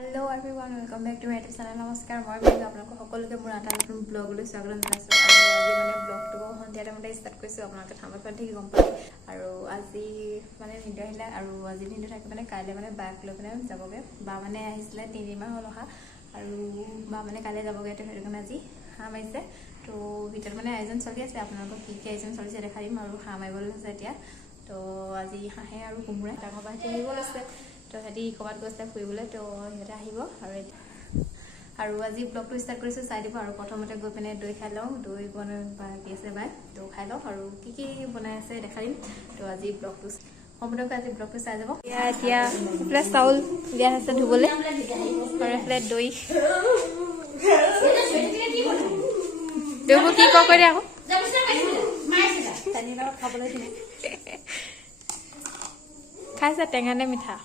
Hello everyone, welcome back to my YouTube channel. নমস্কাৰ মই বিজু আপোনালোক সকলোকে মোৰ এটা নতুন ব্লগলৈ স্বাগতম জনাইছো আৰু আজি মানে ব্লগটো সন্ধিয়া টাইমতে ষ্টাৰ্ট কৰিছো আপোনালোকে থামত পাই ঠিক গম পায় আৰু আজি মানে ভিডিঅ' আহিলে আৰু আজি ভিডিঅ' থাকে মানে কাইলৈ মানে বাইক লৈ মানে যাবগে বা মানে আহিছিলে 3 মাহ হ'ল অহা আৰু বা মানে কাইলৈ যাবগে তো সেইটো কাৰণে আজি হাঁহ মাৰিছে তো ভিতৰত মানে আয়োজন চলি আছে আপোনালোকক কি আয়োজন চলিছে দেখাই দিম আৰু হাঁহ মাৰিবলৈ হৈছে এতিয়া তো আজি হাঁহে আৰু কোমোৰা ডাঙৰ বাহিৰ আহিব লৈছে তো হেতি কবাত গৈছে ফুৰিবলৈ তো সিহঁতে আহিব আৰু আজি ব্লগটো ষ্টাৰ্ট কৰিছো চাই দিব আৰু প্ৰথমতে গৈ পিনে দৈ খাই লওঁ দৈ বনাই বাকি আছে বাই তো খাই লওঁ আৰু কি বনাই আছে দেখাই দিম তো আজি ব্লগটো সম্পূৰ্ণকৈ আজি ব্লগটো চাই যাব এতিয়া এইফালে চাউল দিয়া আছে ধুবলৈ আৰু এইফালে দৈ দৈবোৰ কি কৈ দিয়া আকৌ খাবলৈ দিম খাইছে টেঙা নে মিঠা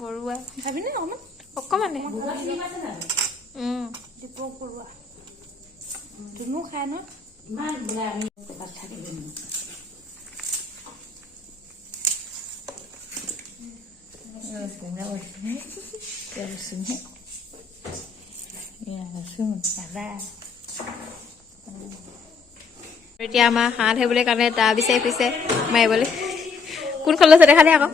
বৰুৱা ভাবিনে অকমানে দীপক বৰুৱা ধুনু খাই ন ইমান বোলে আমি ক'ৰবাত থাকিব এতিয়া আমাৰ হাঁহ ধৰিবলৈ কাৰণে দা বিচাৰি ফুৰিছে মাৰিবলৈ কোনখন লৈছে দেখা দে আকৌ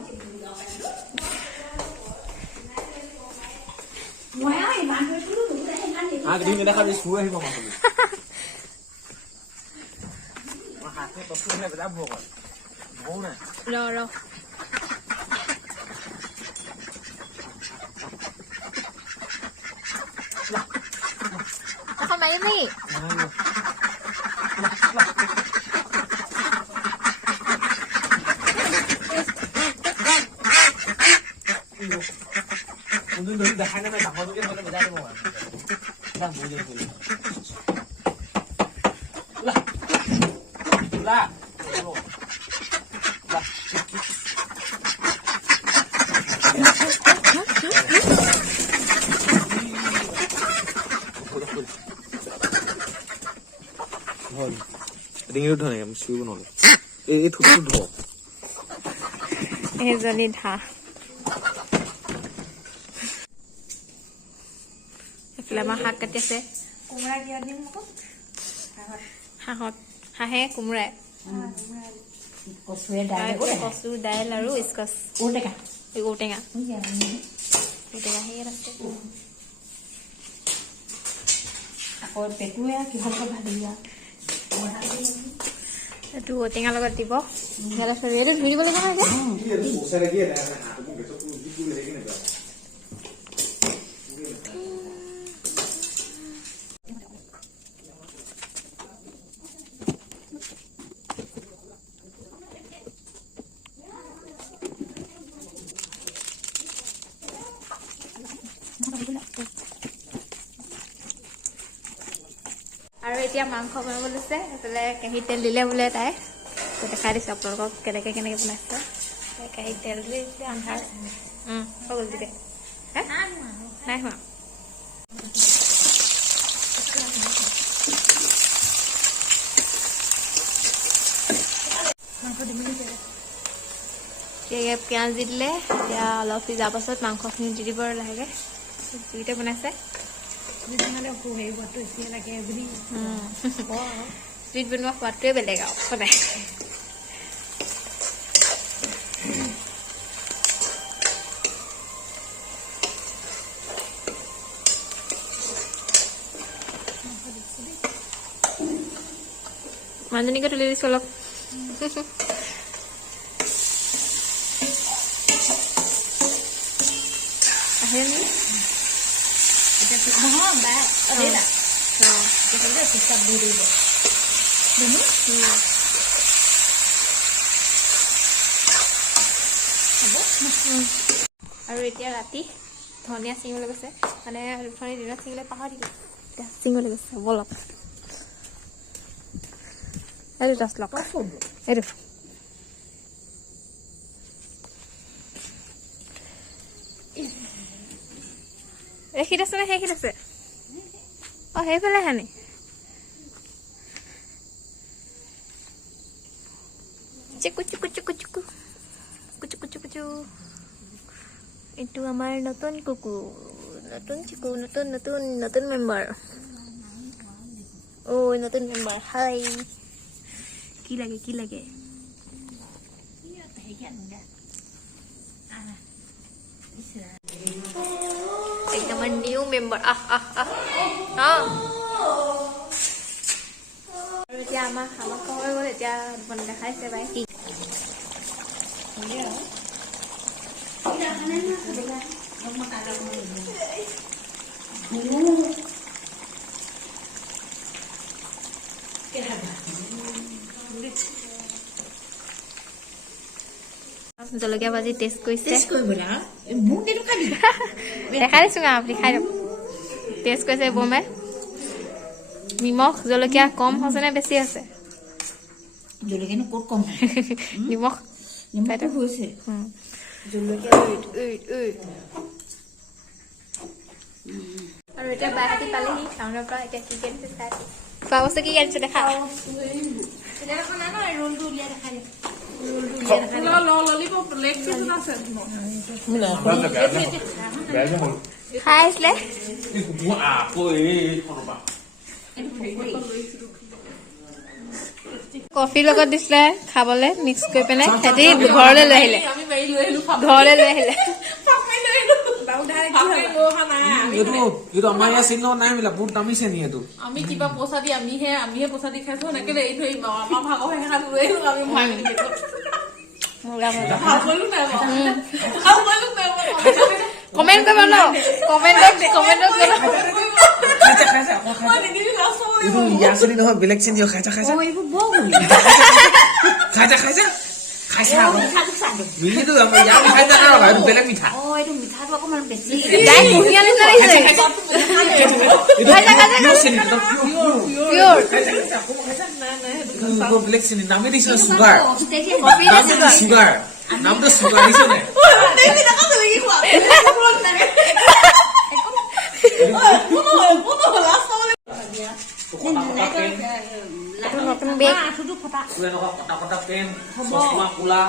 এখন মাৰিম নেকি দেখাই নাই ডাঙৰকে হ'লে বজাই দিব ডিঙিটো ধৰে চুৰিব নহ'লে এই থুকটো ধৰ এইজনী ধা এইফালে আমাৰ শাক কাটি আছে কোমোৰা কিয় দিম হাঁহে কোমোৰাই কচু দাইল আৰু স্কচ ঔটেঙা ঔটেঙা সেয়ে আছে আকৌ পেটুৱে কিহৰ ভাজি এইটো ঔটেঙাৰ লগত দিব এইটো ধুই দিব লাগিব আৰু এতিয়া মাংস বনাব লৈছে এইফালে কেঁহী তেল দিলে বোলে তাই দেখাই দিছোঁ আপোনালোকক কেনেকৈ বনাইছে কেঁহী তেল দিলে আন্ধাৰ হৈ গ'ল দিলে নাই হোৱা এতিয়া পিঁয়াজ দি দিলে এতিয়া অলপ সিজাৰ পাছত মাংসখিনি দি দিব আৰু লাহেকৈ জুইতে বনাইছে জুইত বনোৱা সোৱাদটোৱে বেলেগ আৰু সদায় মানুহজনীকে তুলি দিছোঁ অলপ আহে নি আৰু এতিয়া ৰাতি ধনিয়া ছিঙিবলৈ গৈছে মানে ধনিয়া দিনত ছিঙিলে পাহৰি দিলে এতিয়া ছিঙিবলৈ গৈছে বলক এইটো দছ লক এইটো এইখিত আছে নে সেইখিত আছে অ সেইফালে হানি চিকু চিকু চিকু চিকু কুচু কুচু কুচু itu আমাৰ নতুন কুকু নতুন চিকু নতুন নতুন নতুন মেম্বাৰ ও নতুন মেম্বাৰ হাই কি লাগে একদম নিউ মেম্বাৰ এতিয়া আমাৰ হৈ গ'ল এতিয়া দেখাইছে বাই কি জলকীয়া ভাজি টেষ্ট কৰিছে দেখাই দিছো আপুনি খাই দিয়ক টেষ্ট কৰিছে বমে নিমখ জলকীয়া কম হৈছে নে বেছি আছে জলকীয়ানো ক'ত কম নিমখ নিমখটো হৈছে জলকীয়া আৰু এতিয়া বাতি পালেহি টাউনৰ পৰা এতিয়া কি আনিছে চাই খোৱা বস্তু কি আনিছে দেখা ৰোলটো উলিয়াই দেখাই খাই আছিলে কফিৰ লগত দিছিলে খাবলৈ মিক্স কৰি পেলাই সিহঁতি ঘৰলৈ লৈ আহিলে আমাৰ ইয়াৰ চিহ্ন নাই মিলা বহুত দামিছে নি এইটো আমি কিবা পইচা দি আমিহে পইচা দি খাইছো এনেকে এৰি থৈ আমাৰ ভাগৰ সেইখন লৈ আহিলো আমি ভাগি কমেণ্ট কৰিব ন কমেণ্টত এইটো ইয়াৰ চিনি নহয় বেলেগ চিনি খাইছা মিলিটো ইয়াৰ খাইছা না এইটো বেলেগ মিঠা এইটো মিঠাটো অকমান বেছি বেলেগ চিনি নামে দিছে চুগাৰ নামটো চুগাৰ দিছে নে নতুন বেগ কটা পেন চশমা কোলা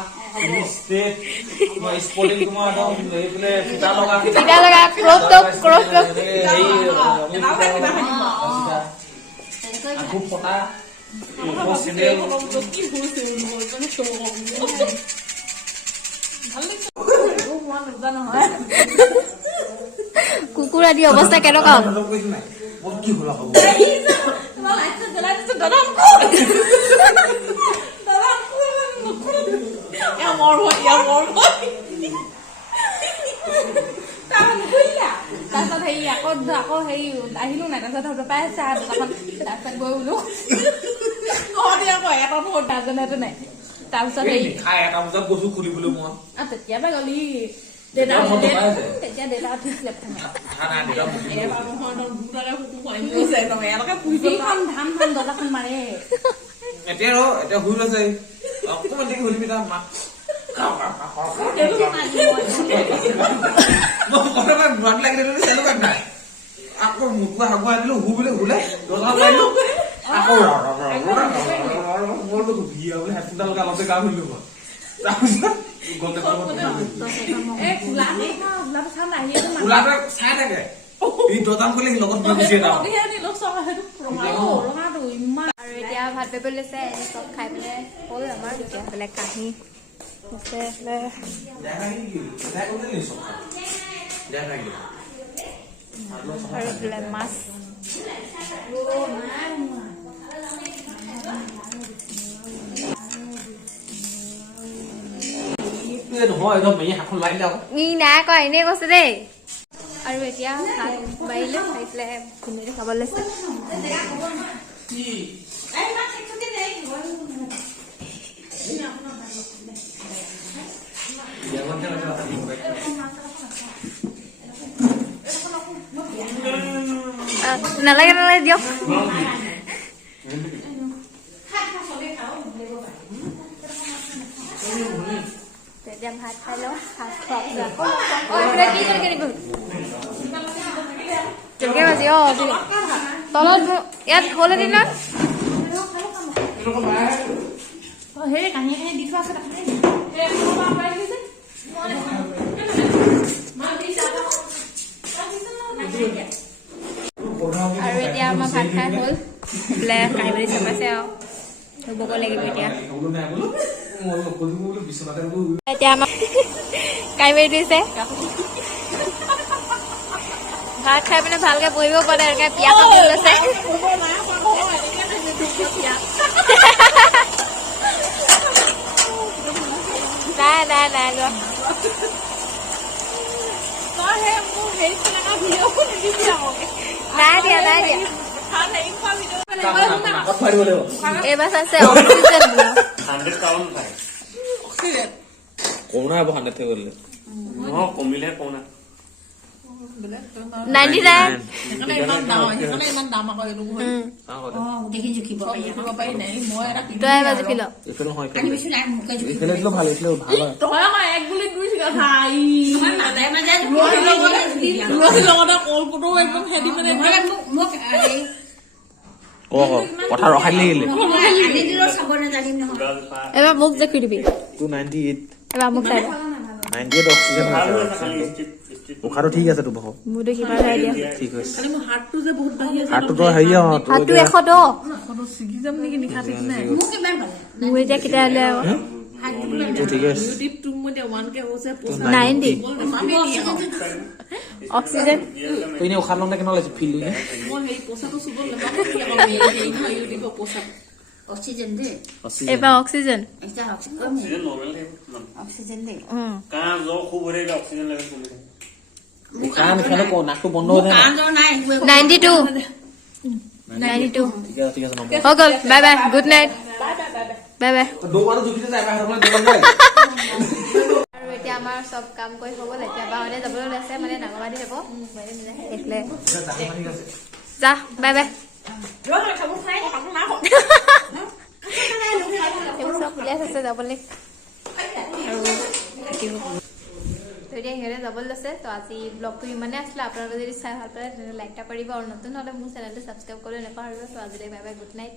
স্পলিং তোমাৰ ফিটা লগা ক্ৰপ টপ খুব ফটা চেনেল কুকুৰ আদি অৱস্থা কেনেকুৱা হ'ব কি হল তাৰপিছত হেৰি আকৌ হেৰি আহিলো নাই তাৰপিছত পাই আছে দোকানখন তাৰপিছত গৈ বোলো ঘৰতে আকৌ এটা বহুত নাজানেতো নাই তাৰপিছত হেৰি এটা বজাত গৈছো খুলিবলৈ মন তেতিয়াবা গলি তেতিয়া দেউতা উঠিছিলে ধান দৰ্জাখন মাৰে এতিয়া শুই আছে অকমান দেৰি হলি তাৰ মাক নাই আকৌ মুখা আগুৱাই দিলো হু বুলি হুলে দৰ্জা মাৰিলো আকৌ হেডফোনডাল গালতে গা খুলিলো মই চাই থাকে দোকান খুলি লগত আৰু এতিয়া ভাত বেব লৈছে চব খাই পেলাই হ'ল আমাৰ এতিয়া বেলেগ কাহি আৰু বেলেগ মাছ ই নাই কোৱা এনেই কৈছে দেই আৰু এতিয়া ভাত বাঢ়িলে খাই পেলাই ধুনীয়াকৈ খাব লৈছে নালাগে দিয়ক তেতিয়া ভাত খাই লওঁ ভাত খোৱা কি কৰি আজি তলত ইয়াত হ'লহেঁতেন ন সেই কাহিনী দি থোৱা আছে আৰু এতিয়া আমাৰ ভাত খাই হ'ল বোলে কাইবাৰী চপাইছে আৰু ধুবগৈ লাগিব এতিয়া এতিয়া আমাক কাইবাৰী দিছে ভাত খাই পিনে ভালকে বহিব পাৰে এনেকে পিয়া পাব লৈছে নাই লোৱা নাই দিয়া এইবাৰ চাইছে অক্সিজেন কৰোণা হ'ব 100 হৈ গ'লে কমিলে কৰোণা 99 তই এবাৰ জুখি ল এইফালে দিলেও ভাল এইফালে ভাল হয় কথা ৰখাই লাগিলে এবাৰ মোক জুখি দিবি 298 এবাৰ মোক চাই 98 অক্সিজেন আছে উশাহটো ঠিক আছে তো বহুত মোৰতো কিবা চাই দিয়া ঠিক হৈছে হাতটো তো হেৰি হাতটো 110 মোৰ এতিয়া কেতিয়া হ'লে ঠিক আছে 90 অক্সিজেন তই এনে উশাহ লওঁতে কেনে লাগিছে ফিল এবাৰ অক্সিজেন কাহ জ্বৰ খুব হৈ থাকিলে অক্সিজেন লেভেল কমি থাকে উশাহ নিশাহটো নাকটো বন্ধ হৈ যায় 92 ঠিক আছে হৈ গ'ল bye bye good night bye bye দৌবাৰো জুখিতে যায় বাহিৰ হ'লে দৌবাৰ যায় আৰু এতিয়া আমাৰ চব কাম কৰি হৈ গ'ল এতিয়া বাহঁতে যাবলৈ ওলাইছে মানে নাগবাদী যাব এইফালে যা বাই বাই এইবোৰ চব উলিয়াই থৈছে যাবলৈ আৰু তো এতিয়া সিহঁতে যাবলৈ লৈছে তো আজি ব্লগটো ইমানে আছিলে আপোনালোকে যদি চাই ভাল পালে তেনেহ'লে লাইক এটা কৰিব আৰু নতুন হ'লে মোৰ চেনেলটো ছাবস্ক্ৰাইব কৰিবলৈ নাপাহৰিব তো আজিলৈ বাই বাই গুড নাইট